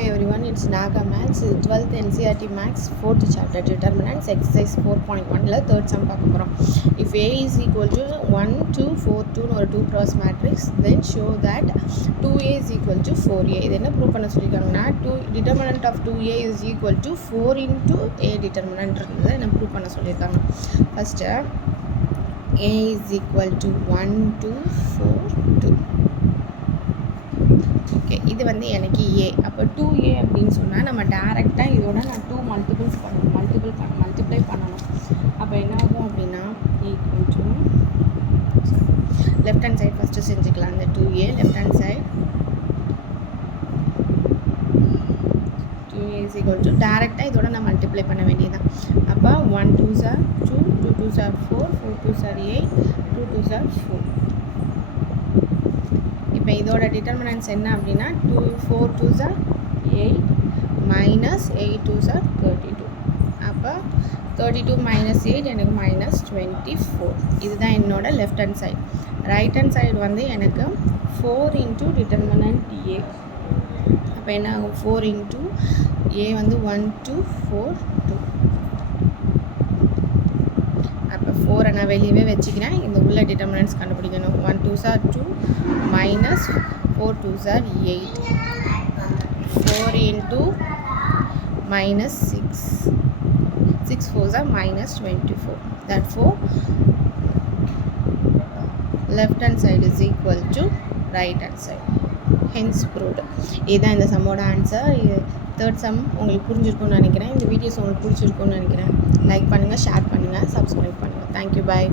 Hi everyone, it's Naga Max, 12th NCERT Max, 4th chapter, determinants, exercise 4.1, third sum பார்க்குறோம். If A is equal to 1, 2, 4, 2 or 2 cross matrix, then show that 2A is equal to 4A. இது என்ன prove பண்ண சொல்லியிருக்காங்கன்னா, determinant of 2A is equal to 4 into A determinant இருந்தது என்ன prove பண்ண சொல்லியிருக்காங்க. First, A is equal to 1, 2, 4, 2. Okay, இது வந்து எனக்கு ஏ. அப்போ 2A அப்படின்னு சொன்னால் நம்ம டேரெக்டாக இதோட நான் 2 மல்டிப்ளை பண்ணணும். அப்போ என்ன ஆகும் அப்படின்னா equal to left hand side first செஞ்சுக்கலாம். அந்த 2A left hand side 2A is equal to டேரெக்டாக இதோட நான் மல்டிப்ளை பண்ண வேண்டியதுதான். அப்போ 1 2s are 2, 2 2s are 4, 4 2s are 8, 2 2s are 4. இப்போ இதோட டிட்டர்மினன்ட்ஸ் என்ன அப்படின்னா 4 2s are 8 minus 8 2s are 32. அப்போ 32 minus 8 எனக்கு -24. இதுதான் என்னோட left hand side. Right hand side வந்து எனக்கு 4 into டிட்டர்மினன்ட் ஏ. அப்போ என்ன ஆகும் 4 into ஏ வந்து 1 2 4 2. அப்போ 4 நான் வெளியவே வச்சுக்கிறேன். இந்த உள்ள டிட்டர்மினன்ட்ஸ் கண்டுபிடிக்கணும். 1 2s are 2 minus 4 2s are 8. 4 into minus 6. 6 4s are minus 24. Therefore, left hand side is equal to right hand side. Hence proved. இதுதான் இந்த சம்மோட ஆன்சர். தேர்ட் சம் உங்களுக்கு புரிஞ்சிருக்கும்னு நினைக்கிறேன். இந்த வீடியோஸ் உங்களுக்கு பிடிச்சிருக்கும்னு நினைக்கிறேன். லைக் பண்ணுங்கள், ஷேர் பண்ணுங்கள், சப்ஸ்கிரைப் பண்ணுங்கள். தேங்க்யூ, பாய்.